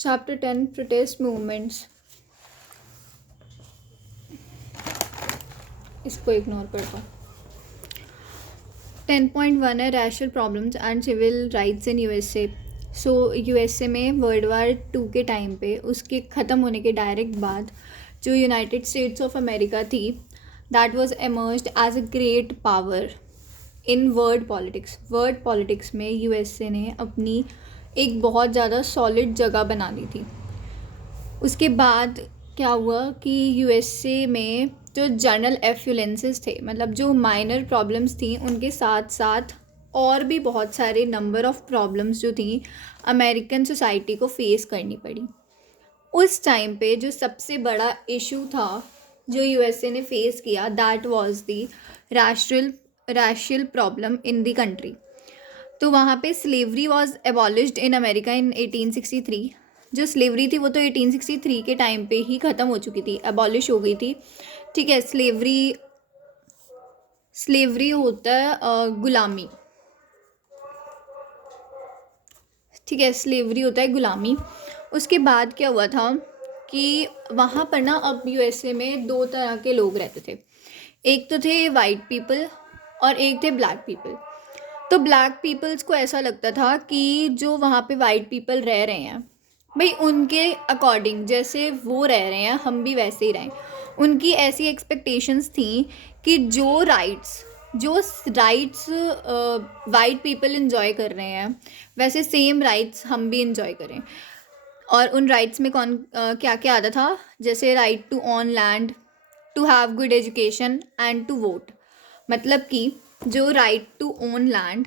Chapter 10 protest movements, इसको ignore करता हूँ। 10.1 है racial problems and civil rights in USA. So USA में वर्ल्ड वार 2 के टाइम पे, उसके ख़त्म होने के डायरेक्ट बाद, जो यूनाइटेड स्टेट्स ऑफ अमेरिका थी, that was emerged as a great power in world politics. World politics में यूएसए ने अपनी एक बहुत ज़्यादा सॉलिड जगह बना ली थी। उसके बाद क्या हुआ कि यूएसए में जो जनरल एफ्लुएंसेस थे, मतलब जो माइनर प्रॉब्लम्स थी, उनके साथ साथ और भी बहुत सारे नंबर ऑफ प्रॉब्लम्स जो थी अमेरिकन सोसाइटी को फेस करनी पड़ी। उस टाइम पे जो सबसे बड़ा इशू था जो यूएसए ने फेस किया, that was the racial problem in the country. तो वहाँ पे slavery was abolished in America in 1863। जो स्लेवरी थी वो तो 1863 के टाइम पे ही ख़त्म हो चुकी थी, एबॉलिश हो गई थी। ठीक है, स्लेवरी होता है गुलामी। ठीक है, स्लेवरी होता है गुलामी। उसके बाद क्या हुआ था कि वहाँ पर ना, अब यूएसए में 2 तरह के लोग रहते थे। एक तो थे वाइट पीपल और एक थे ब्लैक पीपल। तो ब्लैक पीपल्स को ऐसा लगता था कि जो वहाँ पे वाइट पीपल रह रहे हैं, भाई उनके अकॉर्डिंग जैसे वो रह रहे हैं हम भी वैसे ही रहें। उनकी ऐसी एक्सपेक्टेशंस थी कि जो राइट्स वाइट पीपल इंजॉय कर रहे हैं, वैसे सेम राइट्स हम भी इंजॉय करें। और उन राइट्स में क्या क्या आता था, जैसे right to own land, to have good education and to vote. मतलब कि जो राइट टू ओन लैंड,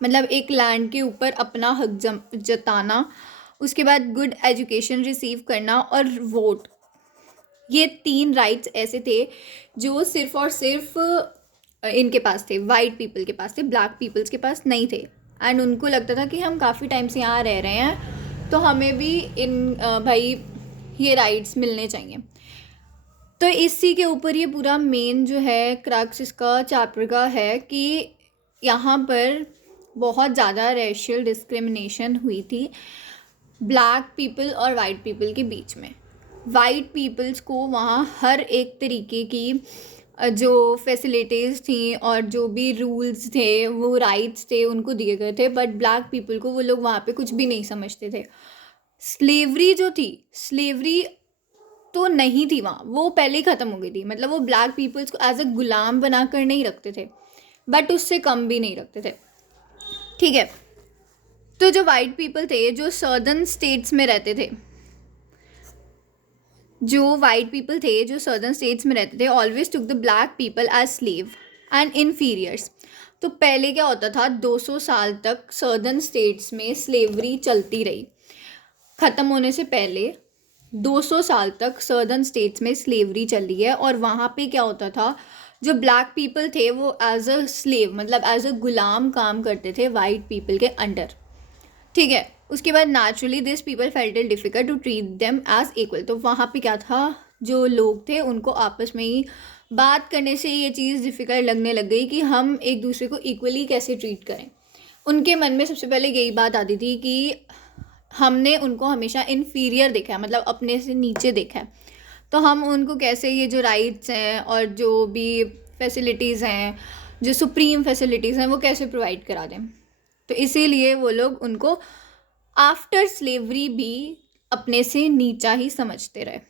मतलब एक लैंड के ऊपर अपना हक जताना, उसके बाद गुड एजुकेशन रिसीव करना और वोट, ये 3 राइट्स ऐसे थे जो सिर्फ और सिर्फ इनके पास थे, वाइट पीपल के पास थे, ब्लैक पीपल्स के पास नहीं थे। एंड उनको लगता था कि हम काफ़ी टाइम से यहाँ रह रहे हैं तो हमें भी भाई ये राइट्स मिलने चाहिए। तो इसी के ऊपर ये पूरा मेन जो है क्रक्स इसका चैप्टर का है कि यहाँ पर बहुत ज़्यादा रेशियल डिस्क्रिमिनेशन हुई थी ब्लैक पीपल और वाइट पीपल के बीच में। वाइट पीपल्स को वहाँ हर एक तरीके की जो फैसिलिटीज़ थी और जो भी रूल्स थे, वो राइट्स थे, उनको दिए गए थे। बट ब्लैक पीपल को वो लोग वहाँ पे कुछ भी नहीं समझते थे। स्लेवरी जो थी, स्लेवरी तो नहीं थी वहाँ, वो पहले ही ख़त्म हो गई थी। मतलब वो ब्लैक पीपल्स को एज अ गुलाम बनाकर नहीं रखते थे, बट उससे कम भी नहीं रखते थे। ठीक है, तो जो वाइट पीपल थे जो सदर्न स्टेट्स में रहते थे, always took the black people as slave and inferiors. तो पहले क्या होता था, 200 साल तक सदर्न स्टेट्स में स्लेवरी चलती रही। ख़त्म होने से पहले 200 साल तक सदर्न स्टेट्स में स्लेवरी चली है। और वहाँ पे क्या होता था, जो ब्लैक पीपल थे वो एज अ स्लेव, मतलब एज अ गुलाम काम करते थे वाइट पीपल के अंडर। ठीक है, उसके बाद naturally this people felt it difficult to treat them as equal. तो वहाँ पे क्या था, जो लोग थे उनको आपस में ही बात करने से ये चीज़ डिफ़िकल्ट लगने लग गई कि हम एक दूसरे को इक्वली कैसे ट्रीट करें। उनके मन में सबसे पहले यही बात आती थी कि हमने उनको हमेशा इन्फीरियर देखा है, मतलब अपने से नीचे देखा है, तो हम उनको कैसे ये जो राइट्स हैं और जो भी फैसिलिटीज़ हैं, जो सुप्रीम फैसिलिटीज़ हैं, वो कैसे प्रोवाइड करा दें। तो इसीलिए वो लोग उनको आफ्टर स्लेवरी भी अपने से नीचा ही समझते रहे।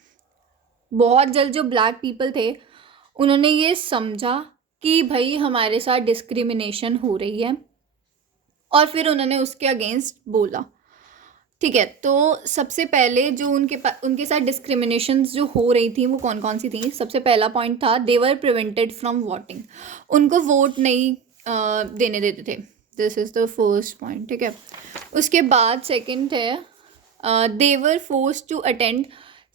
बहुत जल्द जो ब्लैक पीपल थे उन्होंने ये समझा कि भाई हमारे साथ डिस्क्रिमिनेशन हो रही है, और फिर उन्होंने उसके अगेंस्ट बोला। ठीक है, तो सबसे पहले जो उनके साथ डिस्क्रिमिनेशन जो हो रही थी वो कौन कौन सी थी। सबसे पहला पॉइंट था, they were prevented from voting. उनको वोट नहीं देने देते थे। This is the first point. ठीक है, उसके बाद सेकंड है, they were forced to attend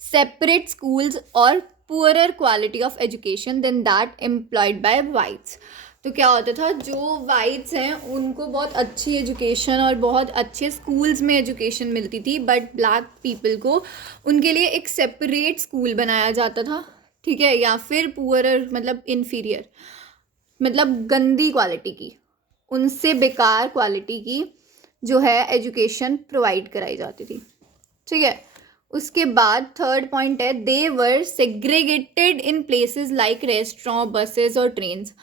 separate schools और poorer quality of education than that employed by whites. तो क्या होता था, जो वाइट्स हैं उनको बहुत अच्छी एजुकेशन और बहुत अच्छे स्कूल्स में एजुकेशन मिलती थी, बट ब्लैक पीपल को उनके लिए एक सेपरेट स्कूल बनाया जाता था। ठीक है, या फिर पुअरर मतलब इन्फीरियर, मतलब गंदी क्वालिटी की, उनसे बेकार क्वालिटी की जो है एजुकेशन प्रोवाइड कराई जाती थी। ठीक है। उसके बाद थर्ड पॉइंट है they were segregated in places like restaurant, buses और ट्रेन्स।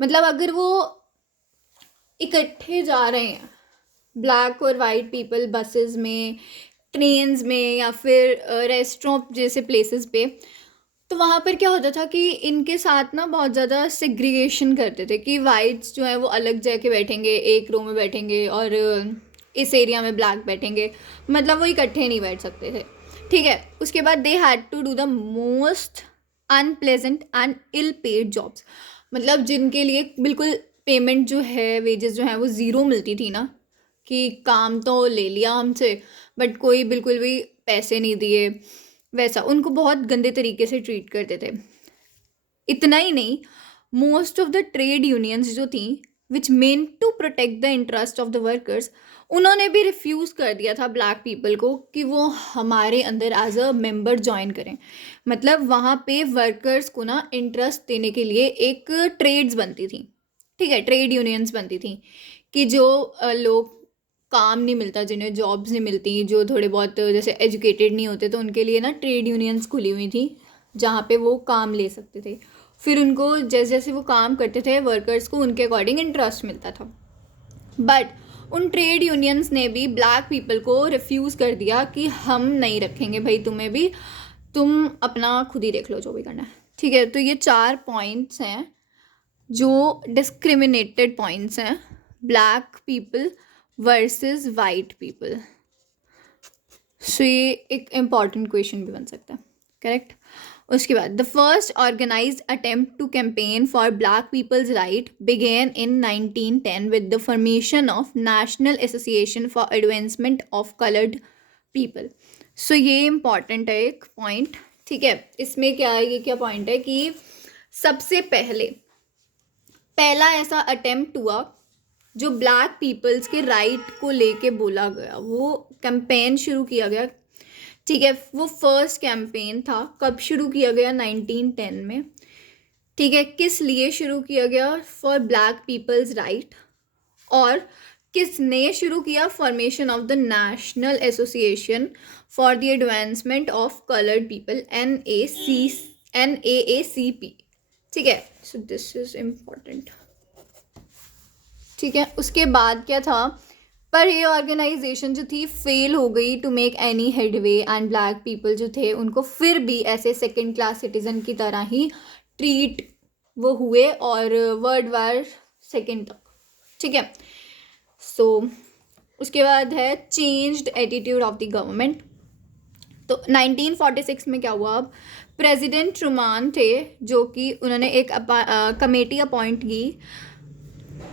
मतलब अगर वो इकट्ठे जा रहे हैं ब्लैक और वाइट पीपल बसेस में, ट्रेन्स में या फिर रेस्टोरेंट जैसे प्लेसेस पे, तो वहाँ पर क्या होता था कि इनके साथ ना बहुत ज़्यादा सेग्रीगेशन करते थे कि वाइट्स जो है वो अलग जाके बैठेंगे, एक रो में बैठेंगे, और इस एरिया में ब्लैक बैठेंगे, मतलब वो इकट्ठे नहीं बैठ सकते थे। ठीक है। उसके बाद they had to do the most unpleasant and ill paid jobs. मतलब जिनके लिए बिल्कुल पेमेंट जो है, वेजेस जो है वो ज़ीरो मिलती थी ना, कि काम तो ले लिया हमसे बट कोई बिल्कुल भी पैसे नहीं दिए, वैसा उनको बहुत गंदे तरीके से ट्रीट करते थे। इतना ही नहीं, most of the trade unions जो थी which meant to protect the interest of the workers, उन्होंने भी रिफ्यूज़ कर दिया था ब्लैक पीपल को कि वो हमारे अंदर एज अ मेंबर ज्वाइन करें। मतलब वहाँ पे वर्कर्स को ना इंटरेस्ट देने के लिए एक ट्रेड्स बनती थी, ठीक है, ट्रेड यूनियंस बनती थी कि जो लोग काम नहीं मिलता, जिन्हें जॉब्स नहीं मिलती, जो थोड़े बहुत जैसे एजुकेटेड नहीं होते, तो उनके लिए ना ट्रेड यूनियंस खुली हुई थी जहाँ पे वो काम ले सकते थे। फिर उनको जैसे जैसे वो काम करते थे वर्कर्स को उनके अकॉर्डिंग इंटरेस्ट मिलता था। बट उन ट्रेड यूनियंस ने भी ब्लैक पीपल को रिफ्यूज़ कर दिया कि हम नहीं रखेंगे भाई तुम्हें भी, तुम अपना खुद ही देख लो जो भी करना है। ठीक है। तो ये 4 पॉइंट्स हैं जो डिस्क्रिमिनेटेड पॉइंट्स हैं black people versus white people. So ये एक इम्पॉर्टेंट क्वेश्चन भी बन सकता है। करेक्ट। उसके बाद the first organised attempt to campaign for black people's right began in 1910 with the formation of National association for Advancement of coloured People. So ये important है एक पॉइंट। ठीक है। इसमें क्या है, ये क्या पॉइंट है कि सबसे पहला ऐसा अटेम्प्ट हुआ जो ब्लैक पीपल्स के राइट को लेके बोला गया, वो कैंपेन शुरू किया गया। ठीक है। वो फर्स्ट कैंपेन था, कब शुरू किया गया, 1910 में। ठीक है। किस लिए शुरू किया गया, फॉर ब्लैक पीपल्स राइट। और किसने शुरू किया, formation of the national association for the advancement of coloured people, NAACP। ठीक है। So this is important. ठीक है। उसके बाद क्या था, पर ये ऑर्गेनाइजेशन जो थी फेल हो गई to make any headway, and black people जो थे उनको फिर भी ऐसे सेकेंड क्लास सिटीजन की तरह ही ट्रीट वो हुए, और वर्ल्ड वार सेकेंड तक। ठीक है। सो उसके बाद है changed attitude of the government. तो 1946 में क्या हुआ, अब प्रेसिडेंट ट्रूमान थे जो कि उन्होंने एक कमेटी अपॉइंट की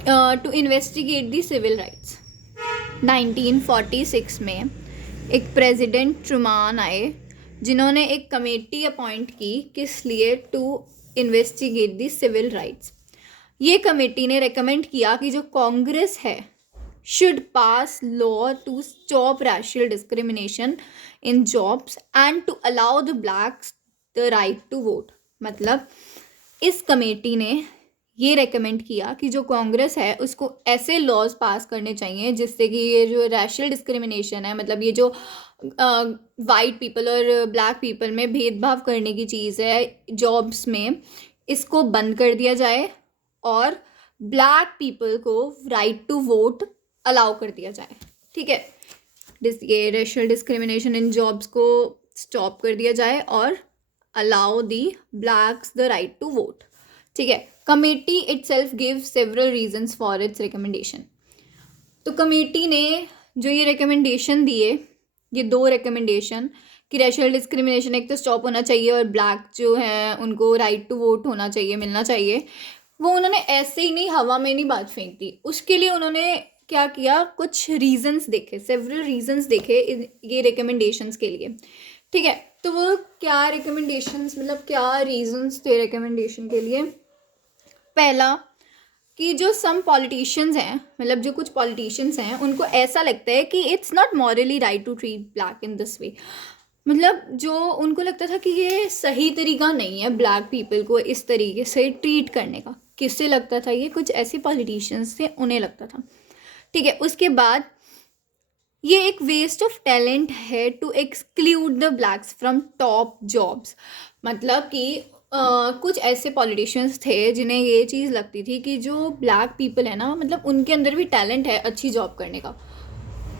to investigate the civil rights. 1946 में एक प्रेसिडेंट ट्रूमान आए जिन्होंने एक कमेटी अपॉइंट की, किस लिए, to investigate the civil rights. ये कमेटी ने रेकमेंड किया कि जो कांग्रेस है should pass law to stop racial discrimination in jobs and to allow the blacks the right to vote. मतलब इस कमेटी ने ये रेकमेंड किया कि जो कांग्रेस है उसको ऐसे लॉज पास करने चाहिए जिससे कि ये जो रैशियल डिस्क्रिमिनेशन है, मतलब ये जो वाइट पीपल और ब्लैक पीपल में भेदभाव करने की चीज़ है जॉब्स में, इसको बंद कर दिया जाए और ब्लैक पीपल को राइट टू वोट अलाउ कर दिया जाए। ठीक है। ये रैशियल डिस्क्रिमिनेशन इन जॉब्स को स्टॉप कर दिया जाए और allow the blacks the right to vote. ठीक है। Committee itself give several reasons for its recommendation. तो कमेटी ने जो ये रिकमेंडेशन दिए, ये 2 रिकमेंडेशन कि रैशियल डिस्क्रिमिनेशन एक तो स्टॉप होना चाहिए और ब्लैक जो है उनको राइट टू वोट होना चाहिए, मिलना चाहिए, वो उन्होंने ऐसे ही नहीं, हवा में नहीं बात फेंक दी। उसके लिए उन्होंने क्या किया, कुछ रीजंस देखे, सेवरल रीजंस देखे ये रिकमेंडेशंस के लिए। ठीक है। तो वो क्या रिकमेंडेशंस, मतलब क्या रीजंस थे रिकमेंडेशन के लिए। पहला कि जो सम पॉलिटिशियंस हैं, मतलब जो कुछ पॉलिटिशियंस हैं, उनको ऐसा लगता है कि it's not morally right to treat black in this way. मतलब जो उनको लगता था कि ये सही तरीका नहीं है ब्लैक पीपल को इस तरीके से ट्रीट करने का। किससे लगता था ये, कुछ ऐसे पॉलिटिशियंस थे, उन्हें लगता था। ठीक है। उसके बाद ये एक वेस्ट ऑफ टैलेंट है to exclude the blacks from top jobs. मतलब कि कुछ ऐसे पॉलिटिशियंस थे जिन्हें ये चीज़ लगती थी कि जो ब्लैक पीपल है ना, मतलब उनके अंदर भी टैलेंट है अच्छी जॉब करने का,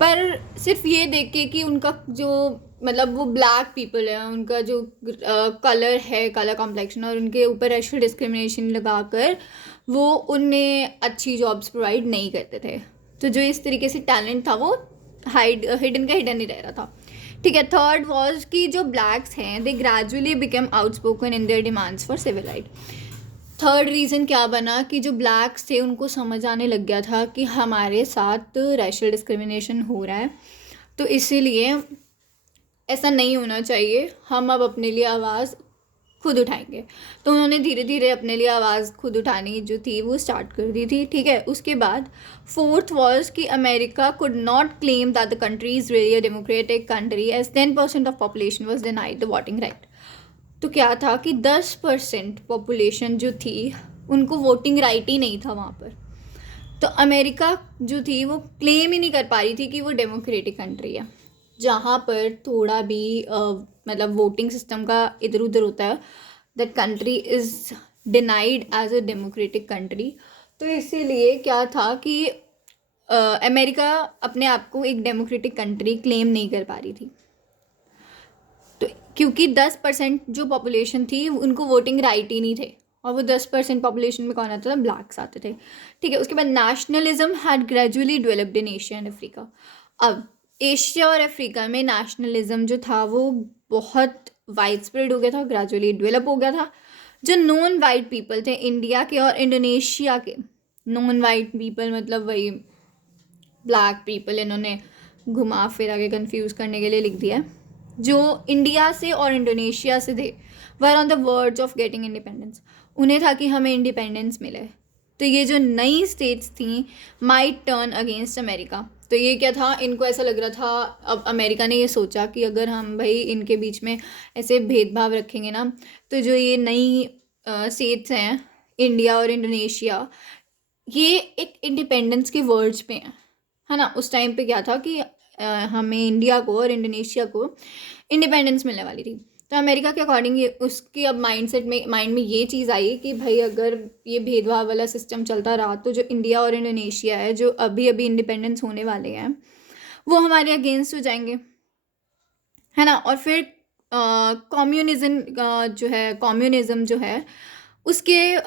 पर सिर्फ ये देख के कि उनका जो, मतलब वो ब्लैक पीपल है, उनका जो कलर है, कलर कॉम्प्लेक्शन, और उनके ऊपर रेशियल डिस्क्रिमिनेशन लगाकर वो उन्हें अच्छी जॉब्स प्रोवाइड नहीं करते थे। तो जो इस तरीके से टैलेंट था वो हिडन का हिडन ही रह रहा था। ठीक है। थर्ड वॉज कि जो ब्लैक्स हैं they gradually become outspoken in their demands for civil right. Third reason क्या बना कि जो ब्लैक्स थे उनको समझ आने लग गया था कि हमारे साथ रेशियल डिस्क्रिमिनेशन हो रहा है, तो इसीलिए ऐसा नहीं होना चाहिए, हम अब अपने लिए आवाज़ खुद उठाएंगे। तो उन्होंने धीरे धीरे अपने लिए आवाज़ खुद उठानी जो थी वो स्टार्ट कर दी थी। ठीक है। उसके बाद फोर्थ वॉज कि America could not claim that the country is really a democratic country as 10% of population was denied the voting right. तो क्या था कि 10% पॉपुलेशन जो थी उनको वोटिंग राइट ही नहीं था वहाँ पर। तो अमेरिका जो थी वो क्लेम ही नहीं कर पा रही थी कि वो डेमोक्रेटिक कंट्री है। जहाँ पर थोड़ा भी मतलब वोटिंग सिस्टम का इधर उधर होता है, the country is denied as a democratic country. तो इसीलिए क्या था कि अमेरिका अपने आप को एक डेमोक्रेटिक कंट्री क्लेम नहीं कर पा रही थी। तो क्योंकि 10% जो पॉपुलेशन थी उनको वोटिंग राइट ही नहीं थे, और वो 10% पॉपुलेशन में कौन आता था, ब्लैक्स आते थे। ठीक है। उसके बाद nationalism had gradually developed in Asia and Africa. अब एशिया और अफ्रीका में नेशनलिज्म जो था वो बहुत वाइड स्प्रेड हो गया था, ग्रेजुअली डेवलप हो गया था। जो नॉन वाइट पीपल थे इंडिया के और इंडोनेशिया के, नॉन वाइट पीपल मतलब वही ब्लैक पीपल, इन्होंने घुमा फिरा के कंफ्यूज करने के लिए लिख दिया है, जो इंडिया से और इंडोनेशिया से थे, were on the words of getting independence. उन्हें था कि हमें इंडिपेंडेंस मिले। तो ये जो नई स्टेट्स थी माइट टर्न अगेंस्ट अमेरिका। तो ये क्या था, इनको ऐसा लग रहा था, अब अमेरिका ने ये सोचा कि अगर हम भाई इनके बीच में ऐसे भेदभाव रखेंगे ना, तो जो ये नई स्टेट्स हैं इंडिया और इंडोनेशिया, ये एक इंडिपेंडेंस के वर्ड्स पे हैं, है ना। उस टाइम पे क्या था कि हमें इंडिया को और इंडोनेशिया को इंडिपेंडेंस मिलने वाली थी। तो अमेरिका के अकॉर्डिंग ये उसकी अब माइंड में ये चीज़ आई कि भाई अगर ये भेदभाव वाला सिस्टम चलता रहा तो जो इंडिया और इंडोनेशिया है जो अभी अभी इंडिपेंडेंस होने वाले हैं वो हमारे अगेंस्ट हो जाएंगे, है ना। और फिर कम्युनिज्म जो है उसके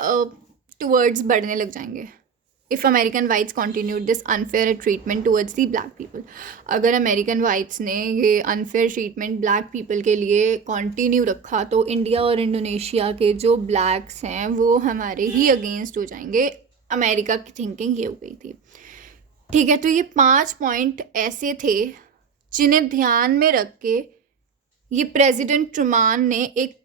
टूवर्ड्स बढ़ने लग जाएंगे। If American whites continued this unfair treatment towards the black people, अगर अमेरिकन वाइट्स ने ये अनफेयर ट्रीटमेंट ब्लैक पीपल के लिए कंटिन्यू रखा तो इंडिया और इंडोनेशिया के जो ब्लैक्स हैं वो हमारे ही अगेंस्ट हो जाएंगे। अमेरिका की थिंकिंग ये हो गई थी। ठीक है। तो ये 5 पॉइंट ऐसे थे जिन्हें ध्यान में रख के ये प्रेसिडेंट ट्रुमान ने एक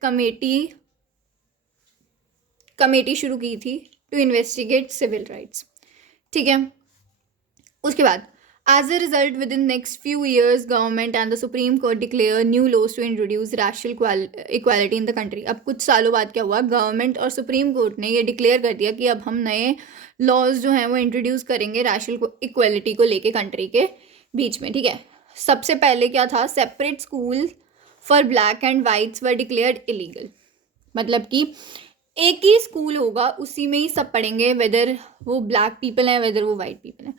कमेटी शुरू की थी टू इन्वेस्टिगेट सिविल राइट्स। ठीक है। उसके बाद as a result within next few years government and the Supreme Court declare new laws to introduce racial equality in the country. अब कुछ सालों बाद क्या हुआ, गवर्नमेंट और सुप्रीम कोर्ट ने ये डिक्लेयर कर दिया कि अब हम नए लॉज जो हैं वो इंट्रोड्यूस करेंगे रैशियल इक्वालिटी को लेके कंट्री के बीच में। ठीक है। सबसे पहले क्या था, separate school for black and whites were declared illegal. मतलब कि एक ही स्कूल होगा, उसी में ही सब पढ़ेंगे, वेदर वो ब्लैक पीपल हैं वेदर वो वाइट पीपल हैं,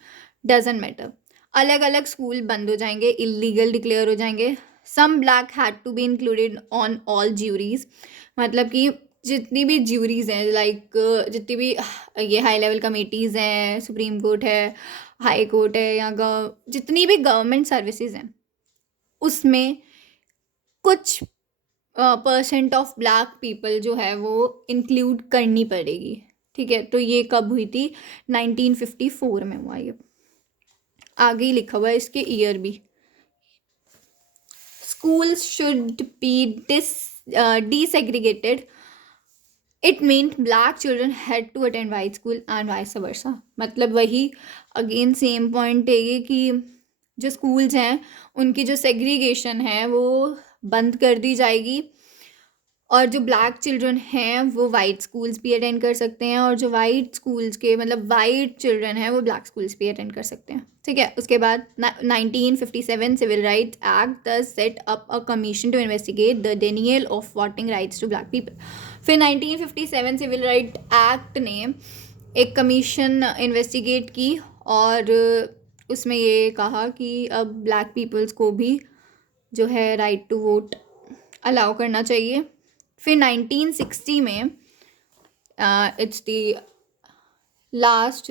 डजेंट मैटर। अलग अलग स्कूल बंद हो जाएंगे, इलीगल डिक्लेयर हो जाएंगे। Some black had to be included on all juries. मतलब कि जितनी भी ज्यूरीज हैं, लाइक जितनी भी ये हाई लेवल कमेटीज़ हैं, सुप्रीम कोर्ट है, हाई कोर्ट है, या जितनी भी गवर्नमेंट सर्विसेज हैं उसमें कुछ परसेंट ऑफ ब्लैक पीपल जो है वो इंक्लूड करनी पड़ेगी। ठीक है। तो ये कब हुई थी, 1954 में हुआ ये। आगे ही लिखा हुआ है इसके ईयर भी। schools should be desegregated. It meant black children had to attend white school and vice versa. मतलब वही अगेन सेम पॉइंट है ये कि जो स्कूल्स हैं उनकी जो सेग्रीगेशन है वो बंद कर दी जाएगी, और जो ब्लैक चिल्ड्रन हैं वो वाइट स्कूल्स भी अटेंड कर सकते हैं, और जो वाइट स्कूल्स के मतलब वाइट चिल्ड्रन हैं वो ब्लैक स्कूल्स भी अटेंड कर सकते हैं, ठीक है। उसके बाद 1957 Civil Rights Act the set up a commission to investigate the denial of voting rights to black people. फिर 1957 सिविल राइट एक्ट ने एक कमीशन इन्वेस्टिगेट की और उसमें ये कहा कि अब ब्लैक पीपल्स को भी जो है राइट टू वोट अलाउ करना चाहिए। फिर 1960 में it's the last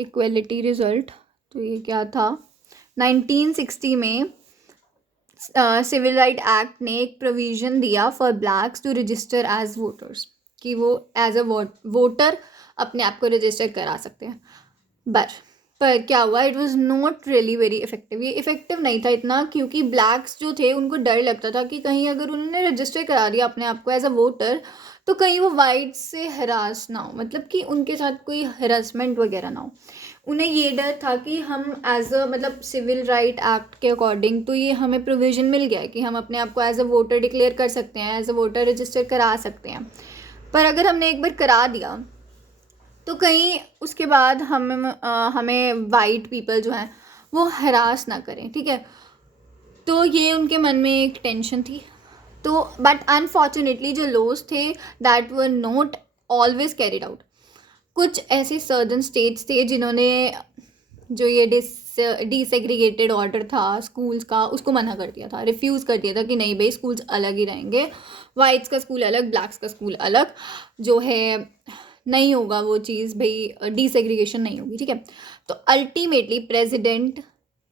equality result. तो ये क्या था, 1960 में सिविल राइट एक्ट ने एक प्रोविज़न दिया for blacks to register as voters, कि वो एज अ वोटर अपने आप को रजिस्टर करा सकते हैं। पर क्या हुआ, it was not really very effective. ये इफेक्टिव नहीं था इतना, क्योंकि ब्लैक्स जो थे उनको डर लगता था कि कहीं अगर उन्होंने रजिस्टर करा दिया अपने आप को एज अ वोटर तो कहीं वो वाइट से हरास ना हो, मतलब कि उनके साथ कोई हरासमेंट वगैरह ना हो। उन्हें ये डर था कि हम एज अ मतलब सिविल राइट एक्ट के अकॉर्डिंग तो ये हमें प्रोविज़न मिल गया है कि हम अपने आप को एज अ वोटर डिक्लेयर कर सकते हैं, एज अ वोटर रजिस्टर करा सकते हैं। पर अगर हमने एक बार करा दिया तो कहीं उसके बाद हमें वाइट पीपल जो हैं वो हरास ना करें, ठीक है। तो ये उनके मन में एक टेंशन थी। तो बट अनफॉर्चुनेटली जो लॉज थे that were not always carried out. कुछ ऐसे सर्दर्न स्टेट्स थे जिन्होंने जो ये डिसेग्रीगेटेड ऑर्डर था स्कूल्स का उसको मना कर दिया था, रिफ्यूज़ कर दिया था कि नहीं भाई स्कूल्स अलग ही रहेंगे, वाइट्स का स्कूल अलग, ब्लैक्स का स्कूल अलग, जो है नहीं होगा वो चीज़ भाई, डिसेग्रीगेशन नहीं होगी, ठीक है। तो ultimately president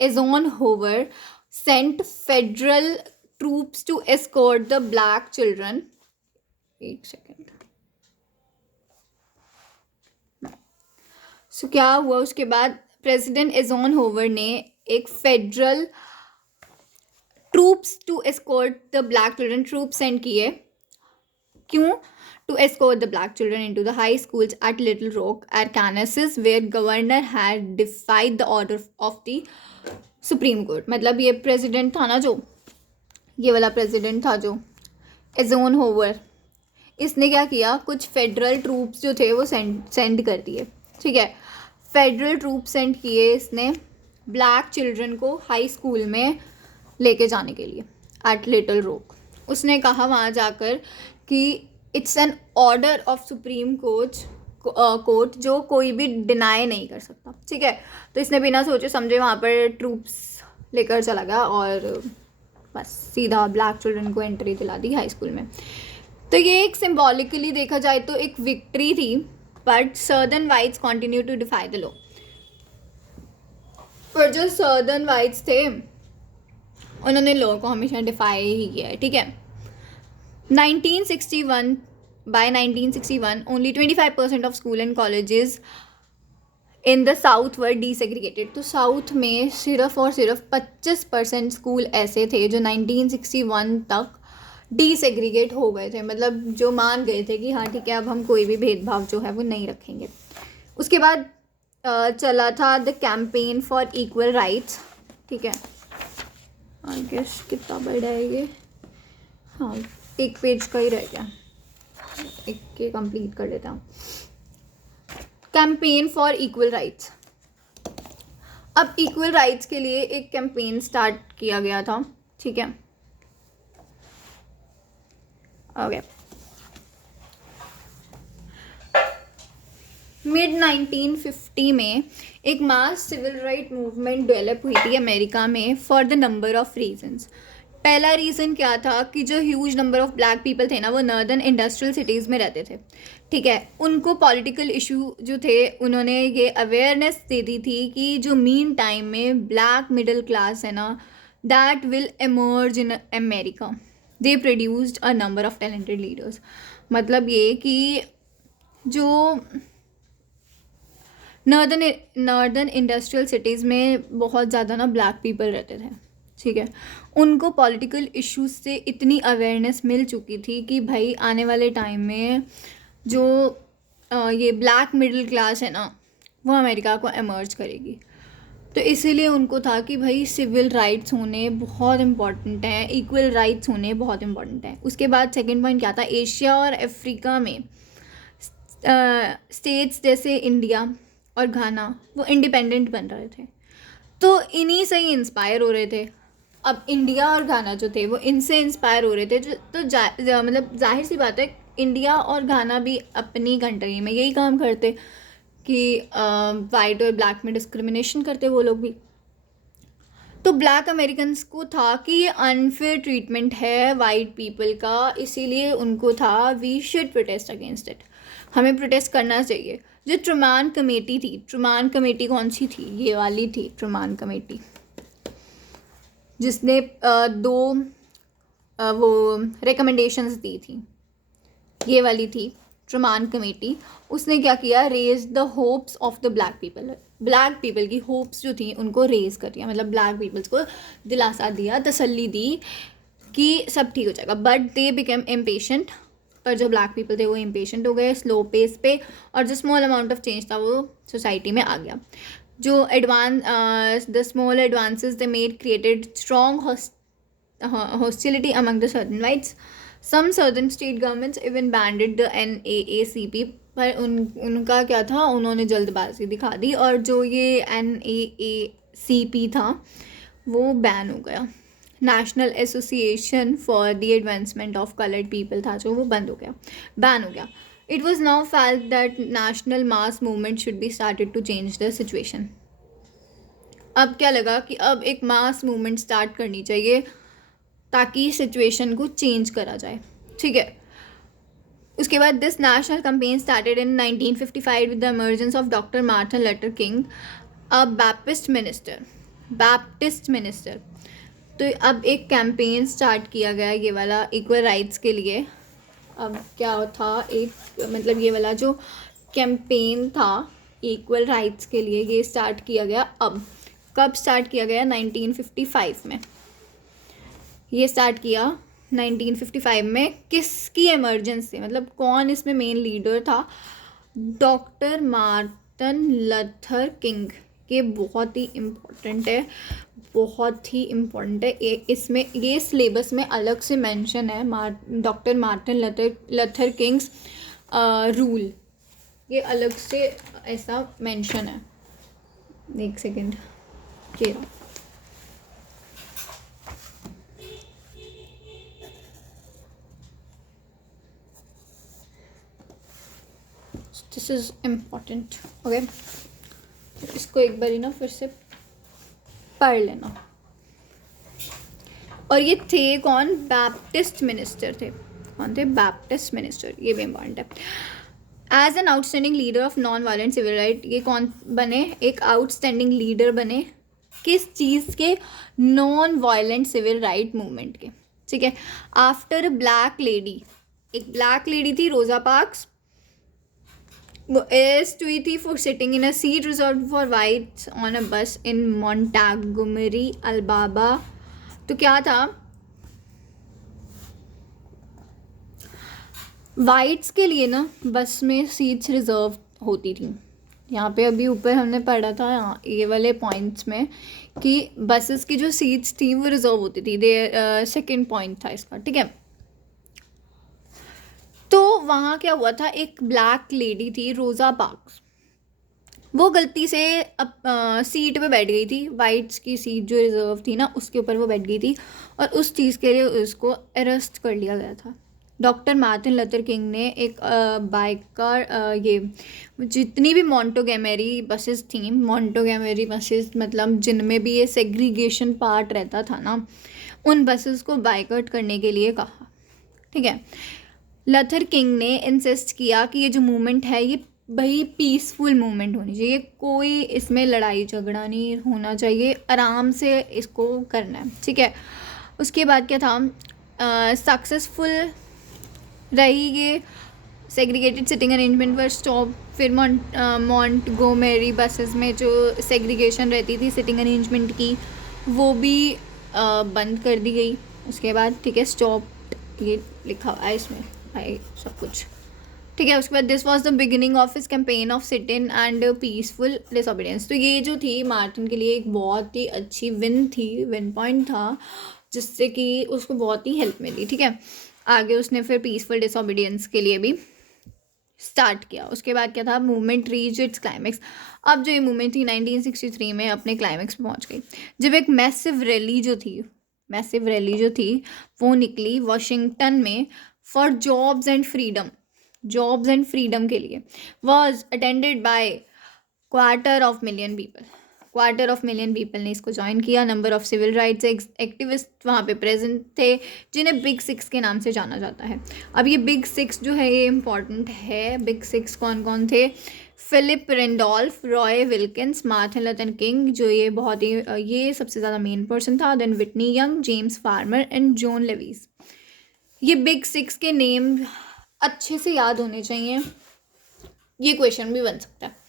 Eisenhower sent federal troops to escort the black children. एक सेकेंड। सो क्या हुआ उसके बाद, प्रेसिडेंट एज़ोनहोवर ने एक federal troops to escort the black children troop send किए। क्यों? To escort the black children into the high schools at Little Rock, Arkansas, where governor had defied the order of the Supreme Court। मतलब ये president था ना, जो ये वाला president था जो एज़ोनहोवर, इसने क्या किया, कुछ फेडरल ट्रूप्स जो थे वो सेंड कर दिए, ठीक है। फेडरल ट्रूप सेंड किए इसने ब्लैक चिल्ड्रन को हाई स्कूल में लेके जाने के लिए एट लिटिल रॉक। उसने कहा वहाँ जाकर कि it's an order of supreme court जो कोई भी डिनाई नहीं कर सकता, ठीक है। तो इसने बिना सोचे समझे वहाँ पर ट्रूप्स लेकर चला गया और बस सीधा ब्लैक चिल्ड्रन को एंट्री दिला दी हाई स्कूल में। तो ये एक सिम्बॉलिकली देखा जाए तो एक विक्ट्री थी, but southern whites continue to defy the law. पर जो सर्दर्न वाइट्स थे उन्होंने लॉ को हमेशा डिफाई ही किया है, ठीक है। 1961 by 1961 only 25% of school and colleges in the south were desegregated। तो साउथ में सिर्फ और सिर्फ 25% स्कूल ऐसे थे जो 1961 तक डिसेग्रीगेट हो गए थे, मतलब जो मान गए थे कि हाँ ठीक है अब हम कोई भी भेदभाव जो है वो नहीं रखेंगे। उसके बाद चला था the campaign for equal rights, ठीक है। आई गेस कितना बड़ा है ये, हाँ एक पेज का ही रह गया, एक के कंप्लीट कर लेता हूँ। Campaign for equal rights. अब इक्वल राइट्स के लिए एक कैंपेन स्टार्ट किया गया था, ठीक है। ओके, मिड 1950 में एक मास सिविल राइट मूवमेंट डेवलप हुई थी अमेरिका में for the number of reasons. पहला रीज़न क्या था कि जो huge number of black people थे ना वो नॉर्दर्न इंडस्ट्रियल सिटीज़ में रहते थे, ठीक है। उनको पॉलिटिकल इशू जो थे उन्होंने ये अवेयरनेस दे दी थी कि जो मीन टाइम में ब्लैक मिडिल क्लास है ना that will emerge in America. They produced a number of talented leaders. मतलब ये कि जो नॉर्दर्न इंडस्ट्रियल सिटीज़ में बहुत ज़्यादा ना ब्लैक पीपल रहते थे, ठीक है। उनको पॉलिटिकल इश्यूज से इतनी अवेयरनेस मिल चुकी थी कि भाई आने वाले टाइम में जो ये ब्लैक मिडिल क्लास है ना वो अमेरिका को एमर्ज करेगी। तो इसीलिए उनको था कि भाई सिविल राइट्स होने बहुत इम्पॉर्टेंट हैं, इक्वल राइट्स होने बहुत इम्पॉर्टेंट हैं। उसके बाद सेकंड पॉइंट क्या था, एशिया और अफ्रीका में स्टेट्स जैसे इंडिया और घाना वो इंडिपेंडेंट बन रहे थे, तो इन्हीं से ही इंस्पायर हो रहे थे। अब इंडिया और घाना जो थे वो इनसे इंस्पायर हो रहे थे, जो तो मतलब जाहिर सी बात है इंडिया और घाना भी अपनी कंट्री में यही काम करते कि वाइट और ब्लैक में डिस्क्रिमिनेशन करते वो लोग भी। तो ब्लैक अमेरिकन्स को था कि ये अनफेयर ट्रीटमेंट है वाइट पीपल का, इसीलिए उनको था we should protest against it, हमें प्रोटेस्ट करना चाहिए। जो ट्रुमान कमेटी थी, ट्रुमान कमेटी कौन सी थी, ये वाली थी ट्रुमान कमेटी, जिसने दो वो रिकमेंडेशंस दी थी, ये वाली थी ट्रुमान कमेटी। उसने क्या किया, raise the hopes of the black people, black people की होप्स जो थी उनको रेज कर दिया, मतलब ब्लैक पीपल्स को दिलासा दिया, तसल्ली दी कि सब ठीक हो जाएगा। बट दे बिकम इम्पेशेंट, पर जो ब्लैक पीपल थे वो इम्पेशेंट हो गए स्लो पेस पे, और जो स्मॉल अमाउंट ऑफ चेंज था वो सोसाइटी में आ गया। जो the small advances they made created strong hostility among the certain whites. Some southern state governments even banned the NAACP, पर उनका क्या था, उन्होंने जल्दबाजी दिखा दी और जो ये NAACP था वो बैन हो गया। National association for the advancement of coloured people था जो वो बंद हो गया, बैन हो गया। It was now felt that national mass movement should be started to change the situation. अब क्या लगा कि अब एक मास मूवमेंट स्टार्ट करनी चाहिए ताकि सिचुएशन को चेंज करा जाए, ठीक है। उसके बाद this national campaign started in 1955 with the emergence of doctor Martin Luther King, a Baptist minister. तो अब एक कैंपेन स्टार्ट किया गया ये वाला इक्वल राइट्स के लिए। अब क्या था, एक मतलब ये वाला जो कैंपेन था इक्वल राइट्स के लिए ये स्टार्ट किया गया। अब कब स्टार्ट किया गया, 1955 में ये स्टार्ट किया। 1955 में किसकी इमरजेंसी, मतलब कौन इसमें मेन लीडर था, डॉक्टर मार्टिन लूथर किंग। ये बहुत ही इम्पोर्टेंट है, बहुत ही इम्पोर्टेंट है। इसमें ये सिलेबस में अलग से मेंशन है doctor Martin Luther Kings rule, ये अलग से ऐसा मेंशन है। एक सेकेंड, ये दिस इज़ इम्पॉर्टेंट, ओके। इसको एक बारी ना फिर से पढ़ लेना। और ये थे कौन, बैप्टिस्ट मिनिस्टर थे। कौन थे, बैप्टिस्ट मिनिस्टर, ये भी इम्पॉर्टेंट है। As an outstanding leader of non violent civil right, ये कौन बने, एक आउटस्टैंडिंग लीडर बने किस चीज़ के, non violent civil right movement के, ठीक है। आफ्टर ब्लैक लेडी, एक ब्लैक लेडी थी रोजा पार्क्स, वो अरेस्ट हुई थी for sitting in a seat reserved for whites on a bus in मोंटेगोमरी Alabama. तो क्या था, वाइट्स के लिए ना बस में सीट्स रिजर्व होती थी। यहाँ पे अभी ऊपर हमने पढ़ा था यहाँ ये वाले पॉइंट्स में कि बसेस की जो सीट्स थी वो रिजर्व होती थी, सेकंड पॉइंट था इसका, ठीक है। तो वहाँ क्या हुआ था, एक ब्लैक लेडी थी रोज़ा पार्क्स, वो गलती से सीट पे बैठ गई थी, वाइट्स की सीट जो रिजर्व थी ना उसके ऊपर वो बैठ गई थी, और उस चीज़ के लिए उसको अरेस्ट कर लिया गया था। डॉक्टर मार्टिन लूथर किंग ने एक बाइकर, ये जितनी भी मोंटेगोमरी बसेस थी, मोंटेगोमरी बसेस मतलब जिनमें भी ये सेग्रीगेशन पार्ट रहता था ना, उन बसेस को बाइकआउट करने के लिए कहा, ठीक है। लूथर किंग ने इंसिस्ट किया कि ये जो मूवमेंट है ये भाई पीसफुल मूवमेंट होनी चाहिए, कोई इसमें लड़ाई झगड़ा नहीं होना चाहिए, आराम से इसको करना है, ठीक है। उसके बाद क्या था, सक्सेसफुल रही ये सेग्रीगेटेड सिटिंग अरेंजमेंट वर स्टॉप। फिर मोंटेगोमरी बसेस में जो सेग्रीगेशन रहती थी सिटिंग अरेंजमेंट की वो भी बंद कर दी गई उसके बाद, ठीक है। स्टॉप ये लिखा हुआ है इसमें भाई सब कुछ, ठीक है। उसके बाद this was the beginning of his campaign of sit in and peaceful disobedience. तो ये जो थी मार्टिन के लिए एक बहुत ही अच्छी विन थी, विन पॉइंट था, जिससे कि उसको बहुत ही हेल्प मिली। ठीक है, आगे उसने फिर पीसफुल डिसोबीडियंस के लिए भी स्टार्ट किया। उसके बाद क्या था, मूवमेंट रीच इट्स क्लाइमैक्स। अब जो ये मूवमेंट थी 1963 में अपने क्लाइमैक्स पे पहुंच गई, जब एक मैसिव रैली जो थी वो निकली वॉशिंगटन में फॉर जॉब्स एंड फ्रीडम के लिए, was attended by quarter of million people ने इसको ज्वाइन किया। Number of civil rights activist वहाँ पे प्रेजेंट थे, जिन्हें बिग सिक्स के नाम से जाना जाता है। अब ये बिग सिक्स जो है ये इम्पॉर्टेंट है। बिग सिक्स कौन कौन थे? Philip Randolph, Roy Wilkins, Martin Luther King, जो ये बहुत ही ये सबसे ज़्यादा मेन पर्सन था। Then Whitney Young, James Farmer and John Lewis. ये बिग सिक्स के नेम अच्छे से याद होने चाहिए, ये क्वेश्चन भी बन सकता है।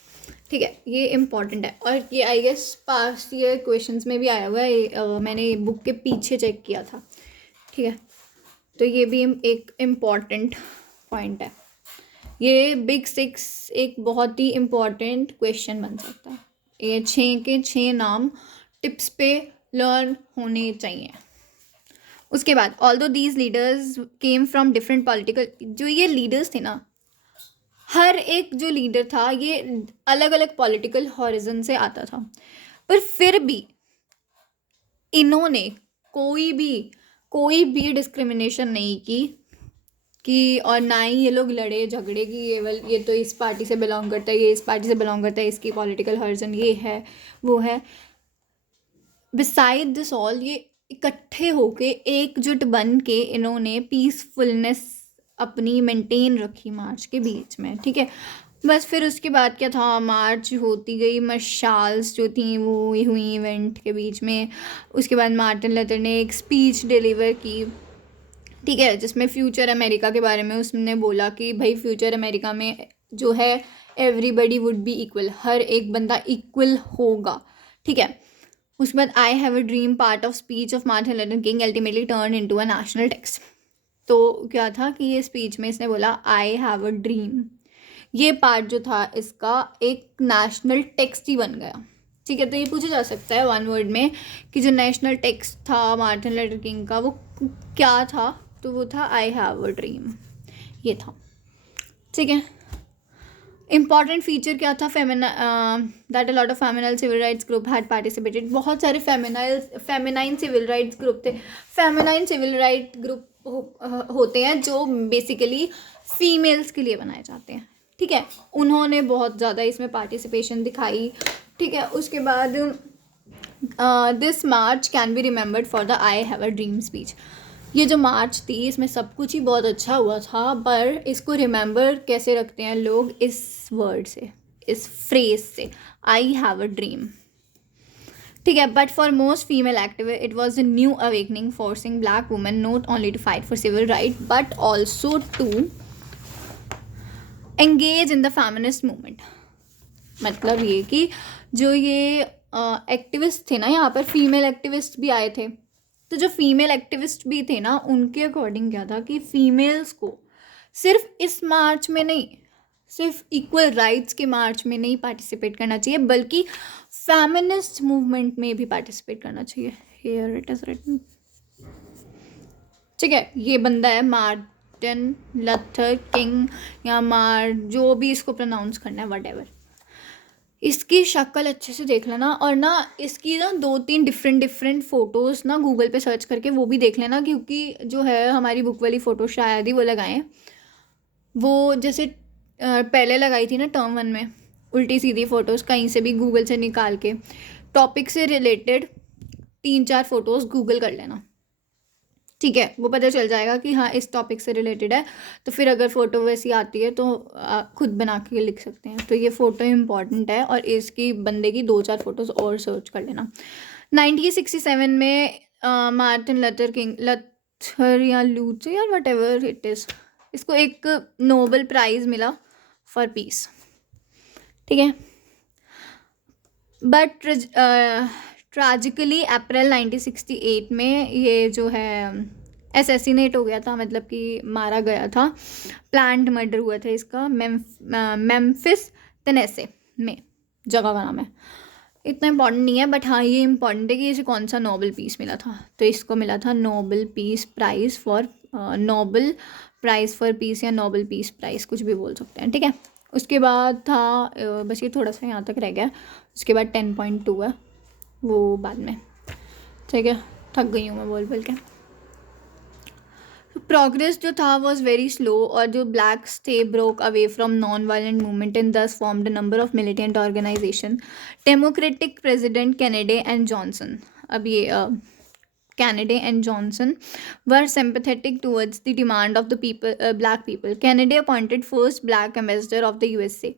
ठीक है, ये इम्पॉर्टेंट है और ये I guess past year questions में भी आया हुआ है। मैंने बुक के पीछे चेक किया था। ठीक है, तो ये भी एक इम्पॉर्टेंट पॉइंट है। ये बिग सिक्स एक बहुत ही इम्पॉर्टेंट क्वेश्चन बन सकता है। ये 6 के 6 नाम टिप्स पे लर्न होने चाहिए। उसके बाद although these leaders came from different political, जो ये लीडर्स थे ना, हर एक जो लीडर था ये अलग अलग पॉलिटिकल हॉरिजन से आता था, पर फिर भी इन्होंने कोई भी डिस्क्रिमिनेशन नहीं की कि, और ना ही ये लोग लड़े झगड़े कि ये तो इस पार्टी से बिलोंग करता है, ये इस पार्टी से बिलोंग करता है, इसकी पॉलिटिकल हॉरिजन ये है वो है। बिसाइड दिस ऑल, ये इकट्ठे होके एकजुट बन के इन्होंने पीसफुलनेस अपनी मेंटेन रखी मार्च के बीच में। ठीक है, बस फिर उसके बाद क्या था, मार्च होती गई, मशाल्स जो थी वो हुई इवेंट के बीच में। उसके बाद मार्टिन लूथर ने एक स्पीच डिलीवर की, ठीक है, जिसमें फ्यूचर अमेरिका के बारे में उसने बोला कि भाई फ्यूचर अमेरिका में जो है एवरीबडी वुड बी इक्वल, हर एक बंदा इक्वल होगा। ठीक है, उसके बाद I have a dream part of speech of Martin Luther king ultimately turn into a national text. तो क्या था कि ये स्पीच में इसने बोला आई हैव अ ड्रीम, ये पार्ट जो था इसका एक नेशनल टेक्स्ट ही बन गया। ठीक है, तो ये पूछा जा सकता है 1 वर्ड में कि जो नेशनल टेक्स्ट था मार्टिन लूथर किंग का वो क्या था, तो वो था आई हैव अ ड्रीम, ये था। ठीक है, इम्पॉर्टेंट फीचर क्या था, that a lot of feminine civil rights group had participated. बहुत सारे फेमिनाइन सिविल राइट्स ग्रुप थे। फेमिनाइन सिविल राइट ग्रुप होते हैं जो बेसिकली फीमेल्स के लिए बनाए जाते हैं। ठीक है, उन्होंने बहुत ज़्यादा इसमें पार्टिसिपेशन दिखाई। ठीक है, उसके बाद this March can be remembered for the I have a dream speech. ये जो मार्च थी इसमें सब कुछ ही बहुत अच्छा हुआ था, पर इसको रिमेंबर कैसे रखते हैं लोग? इस वर्ड से, इस फ्रेज से, आई हैव अ ड्रीम। ठीक है, but for most female activist it was a new awakening, forcing black women not only to fight for civil right but also to engage in the feminist movement. मतलब ये कि जो ये activist थे ना, यहाँ पर फीमेल एक्टिविस्ट भी आए थे। तो जो फीमेल एक्टिविस्ट भी थे ना, उनके अकॉर्डिंग क्या था कि फीमेल्स को सिर्फ इस मार्च में नहीं, सिर्फ इक्वल राइट्स के मार्च में नहीं पार्टिसिपेट करना चाहिए, बल्कि फेमिनिस्ट मूवमेंट में भी पार्टिसिपेट करना चाहिए। Here it is written. ठीक है, ये बंदा है मार्टिन लूथर किंग या जो भी इसको प्रोनाउंस करना है, व्हाटएवर। इसकी शक्ल अच्छे से देख लेना, और ना इसकी ना 2-3 डिफरेंट फ़ोटोज़ ना गूगल पे सर्च करके वो भी देख लेना, क्योंकि जो है हमारी बुक वाली फ़ोटो शायद ही वो लगाएं, वो जैसे पहले लगाई थी ना टर्म 1 में, उल्टी सीधी फ़ोटोज़ कहीं से भी गूगल से निकाल के टॉपिक से रिलेटेड 3-4 फ़ोटोज़ गूगल कर लेना। ठीक है, वो पता चल जाएगा कि हाँ इस टॉपिक से रिलेटेड है, तो फिर अगर फ़ोटो वैसी आती है तो खुद बना के लिख सकते हैं। तो ये फ़ोटो इम्पॉर्टेंट है, और इसकी बंदे की 2-4 फ़ोटोज़ और सर्च कर लेना। 1967 में मार्टिन लूथर किंग, लूथर या लूथर या वट एवर इट इज़, इसको एक नोबेल प्राइज़ मिला फॉर पीस। ठीक है, बट ट्रेजिकली अप्रैल 1968 में ये जो है असैसिनेट हो गया था, मतलब कि मारा गया था, प्लान्ड मर्डर हुआ था इसका मेम्फिस टेनेसी में, जगह का नाम है। इतना इम्पॉर्टेंट नहीं है, बट हाँ ये इम्पॉर्टेंट है कि इसे कौन सा नोबेल पीस मिला था। तो इसको मिला था Nobel peace prize for Nobel prize for piece या नोबेल पीस प्राइज़, कुछ भी बोल सकते हैं, ठीक है। उसके बाद था बस ये थोड़ा सा यहाँ तक रह गया। उसके बाद 10.2 है, वो बाद में, ठीक है। थक गई हूँ मैं बोल बोल के। प्रोग्रेस जो था वॉज वेरी स्लो, और जो ब्लैक्स थे broke away from non violent movement and thus formed a number of militant organisation. Democratic president Kennedy and Johnson, अब ये Kennedy and Johnson were sympathetic towards the demand of the people, black people. Kennedy appointed first black ambassador of the USA.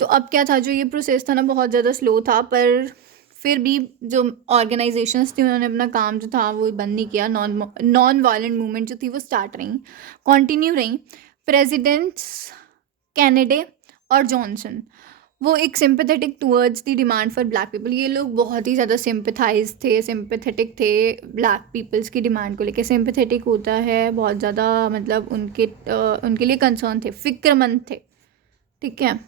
तो अब क्या था, जो ये process था ना बहुत ज़्यादा स्लो था, पर फिर भी जो ऑर्गेनाइजेशंस थी उन्होंने अपना काम जो था वो बंद नहीं किया। नॉन वायलेंट मूवमेंट जो थी वो स्टार्ट रही, कंटिन्यू रही। प्रेसिडेंट्स कैनेडी और जॉनसन वो एक sympathetic towards the demand for black people, ये लोग बहुत ही ज़्यादा सिंपैथेटिक थे ब्लैक पीपल्स की डिमांड को लेकर। सिंपैथेटिक होता है बहुत ज़्यादा, मतलब उनके लिए कंसर्न थे, फिक्रमंद थे, ठीक है,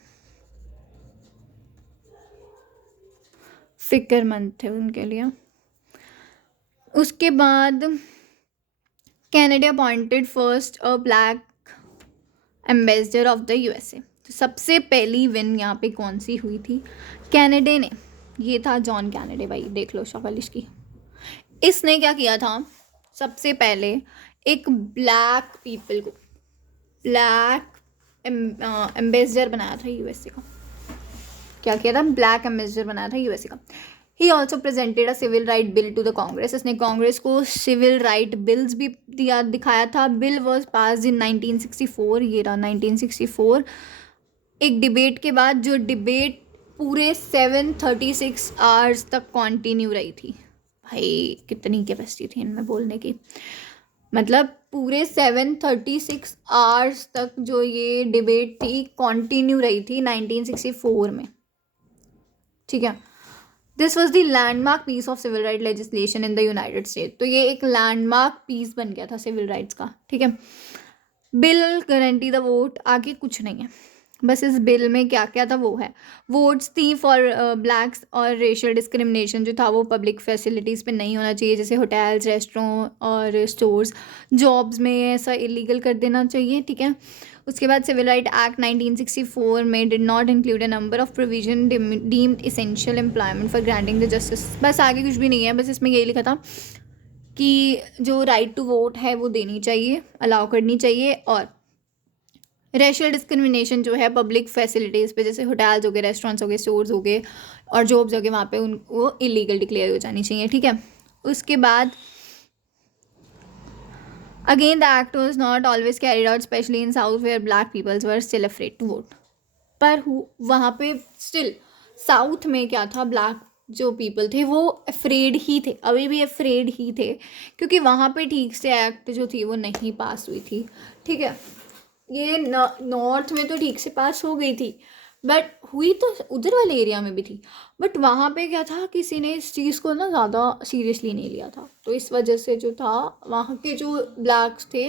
फिक्रमंद थे उनके लिए। उसके बाद Canada appointed first a black ambassador of the USA. तो सबसे पहली विन यहाँ पे कौन सी हुई थी, कैनेडा ने, ये था जॉन कैनेडी, भाई देख लो शक्ल इसकी। इसने क्या किया था, सबसे पहले एक ब्लैक पीपल को ब्लैक एम्बेसडर बनाया था यूएसए का। क्या किया था, ब्लैक एम्बेसडर बनाया था यूएसए का। He also presented a civil right bill to the Congress. इसने कांग्रेस को सिविल राइट बिल्स भी दिखाया था। बिल वॉज पास इन 1964, ये रहा 1964। एक डिबेट के बाद, जो डिबेट पूरे 736 आवर्स तक कंटिन्यू रही थी। भाई कितनी कैपेसिटी थी इनमें बोलने की, मतलब पूरे 736 आवर्स तक जो ये डिबेट थी कंटिन्यू रही थी 1964 में, ठीक है। This was the landmark piece of civil right legislation in the United State. तो ये एक लैंडमार्क पीस बन गया था सिविल राइट्स का, ठीक है। बिल गारंटी द वोट, आगे कुछ नहीं है, बस इस बिल में क्या क्या था वो है। वोट्स थी फॉर ब्लैक्स, और रेशियल डिस्क्रिमिनेशन जो था वो पब्लिक फैसिलिटीज़ पे नहीं होना चाहिए, जैसे होटल्स, रेस्टोरेंट और स्टोर्स। जॉब्स में ऐसा इलीगल कर देना चाहिए, ठीक है। उसके बाद सिविल राइट एक्ट 1964 में did not include a number of provision deemed essential employment for granting the justice. बस आगे कुछ भी नहीं है, बस इसमें यही लिखा था कि जो राइट टू वोट है वो देनी चाहिए, अलाउ करनी चाहिए। और रेशियल डिस्क्रिमिनेशन जो है पब्लिक फैसिलिटीज़ पे, जैसे होटल्स हो गए, रेस्टोरेंट्स हो गए, स्टोर्स हो गए और जॉब्स हो गए, वहाँ पे उन वो इलीगल डिक्लेयर हो जानी चाहिए, ठीक है। उसके बाद again the act was not always carried out, specially in south where black peoples were still afraid to vote. पर वहाँ पे स्टिल साउथ में क्या था, ब्लैक जो पीपल थे वो अफ्रेड ही थे, अभी भी अफ्रेड ही थे, क्योंकि वहाँ पे ठीक से एक्ट जो थी वो नहीं पास हुई थी, ठीक है। ये नॉर्थ में तो ठीक से पास हो गई थी, बट हुई तो उधर वाले एरिया में भी थी, बट वहाँ पे क्या था, किसी ने इस चीज़ को ना ज़्यादा सीरियसली नहीं लिया था। तो इस वजह से जो था वहाँ के जो ब्लैक्स थे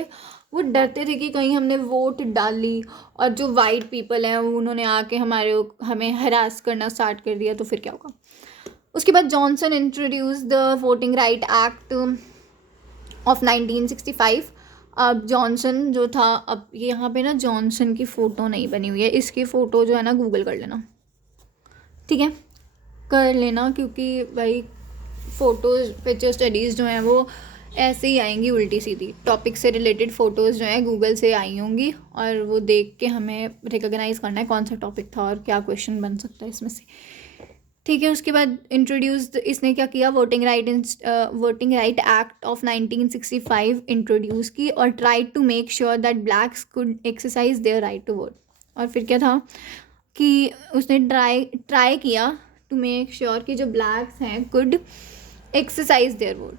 वो डरते थे कि कहीं हमने वोट डाली और जो वाइट पीपल हैं उन्होंने आके हमें हरास करना स्टार्ट कर दिया, तो फिर क्या होगा। उसके बाद Johnson introduce the voting right act of 1965। अब जॉनसन जो था, अब यहाँ पे ना जॉनसन की फ़ोटो नहीं बनी हुई है, इसकी फ़ोटो जो है ना गूगल कर लेना, ठीक है, कर लेना, क्योंकि भाई फ़ोटोज़ पिक्चर स्टडीज़ जो हैं वो ऐसे ही आएंगी उल्टी सीधी, टॉपिक से रिलेटेड फ़ोटोज़ जो हैं गूगल से आई होंगी, और वो देख के हमें रिकॉग्नाइज़ करना है कौन सा टॉपिक था और क्या क्वेश्चन बन सकता है इसमें से, ठीक है। उसके बाद इंट्रोड्यूस, इसने क्या किया, voting right act of 1965 introduce की, और try to make sure that blacks could exercise their right to vote. और फिर क्या था कि उसने ट्राई किया टू मेक श्योर कि जो ब्लैक्स हैं कुड एक्सरसाइज देयर वोट,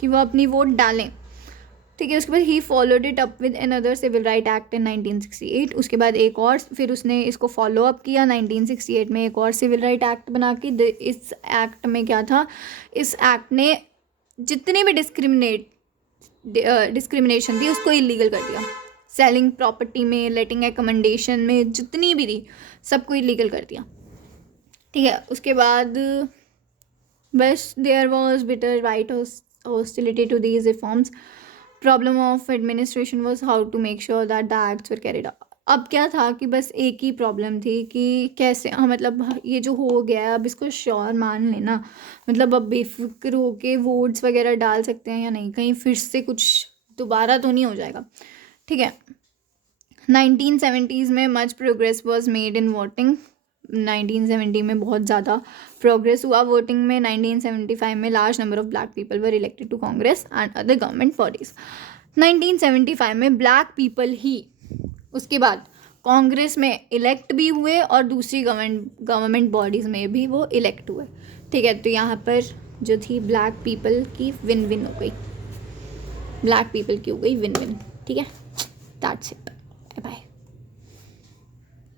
कि वो अपनी वोट डालें, ठीक है। उसके बाद he followed it up with another civil right act in 1968। उसके बाद एक और, फिर उसने इसको फॉलो अप किया 1968 में एक और सिविल राइट एक्ट बना के। इस एक्ट में क्या था, इस एक्ट ने जितने भी डिस्क्रिमिनेशन थी उसको इलीगल कर दिया। सेलिंग प्रॉपर्टी में, लेटिंग एकमेंडेशन में, जितनी भी थी सबको इलीगल कर दिया। ठीक है, उसके बाद बस there was bitter right hostility to these reforms. Problem of administration was how to make sure that the acts were carried out. अब क्या था कि बस एक ही प्रॉब्लम थी कि कैसे मतलब ये जो हो गया है अब इसको श्योर मान लेना, मतलब अब बेफिक्र होके वोट्स वगैरह डाल सकते हैं या नहीं, कहीं फिर से कुछ दोबारा तो नहीं हो जाएगा। ठीक है, 1970s में much progress was made in voting. 1970 में बहुत ज़्यादा प्रोग्रेस हुआ वोटिंग में। 1975 में large number of black people were elected to Congress and other government bodies. 1975 में ब्लैक पीपल ही उसके बाद कांग्रेस में इलेक्ट भी हुए और दूसरी गवर्नमेंट बॉडीज़ में भी वो इलेक्ट हुए। ठीक है, तो यहाँ पर जो थी ब्लैक पीपल की विन विन हो गई, ब्लैक पीपल की हो गई विन विन। ठीक है, दैट्स इट।